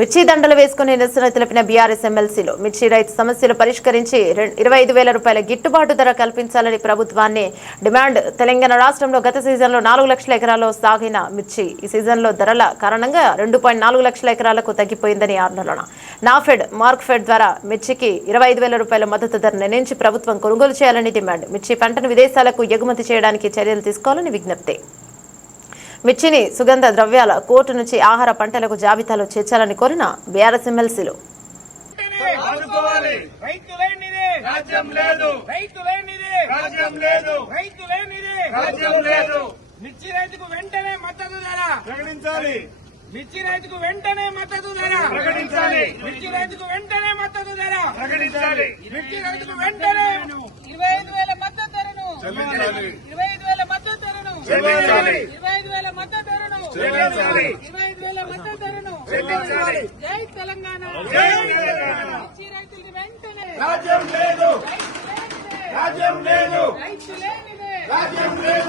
మిర్చి దండలు వేసుకుని నిరసన తెలిపిన బీఆర్ఎస్ ఎమ్మెల్సీలు మిర్చి రైతు సమస్యలు పరిష్కరించి 25,000 రూపాయల గిట్టుబాటు ధర కల్పించాలని ప్రభుత్వాన్ని డిమాండ్. తెలంగాణ రాష్ట్రంలో గత సీజన్లో 4 లక్షల ఎకరాల్లో సాగిన మిర్చి ఈ సీజన్లో ధరల కారణంగా 2.4 లక్షల ఎకరాలకు తగ్గిపోయిందని ఆందోళన. నాఫెడ్, మార్క్ఫెడ్ ద్వారా మిర్చికి 25,000 రూపాయల మద్దతు ధర నిర్ణయించి ప్రభుత్వం కొనుగోలు చేయాలని డిమాండ్. మిర్చి పంటను విదేశాలకు ఎగుమతి చేయడానికి చర్యలు తీసుకోవాలని విజ్ఞప్తి. మిర్చిని సుగంధ ద్రవ్యాల కోర్టు నుంచి ఆహార పంటలకు జాబితాలో చేర్చాలని కోరిన బీఆర్ఎస్ ఎమ్మెల్సీలు. మిర్చి రైతుకు వెంటనే మద్దతు ధర ప్రకటించాలి. మిర్చి రైతుకు వెంటనే మద్దతు ధర ప్రకటించాలి. మిర్చి రైతుకు వెంటనే 25,000 మద్దతు ధరను చెల్లించాలి. 25,000 మద్దతు ధరను చెల్లించాలి. 25,000 మద్దతు ధరను చెల్లించాలి. 25,000 మద్దతు ధరను చెల్లించాలి. జై తెలంగాణ. జై తెలంగాణ. మిర్చి రైతులకు వెంటనే రాజ్యం లేదు. రాజ్యం లేదు. రైతు లేనిదే రాజ్యం లేదు.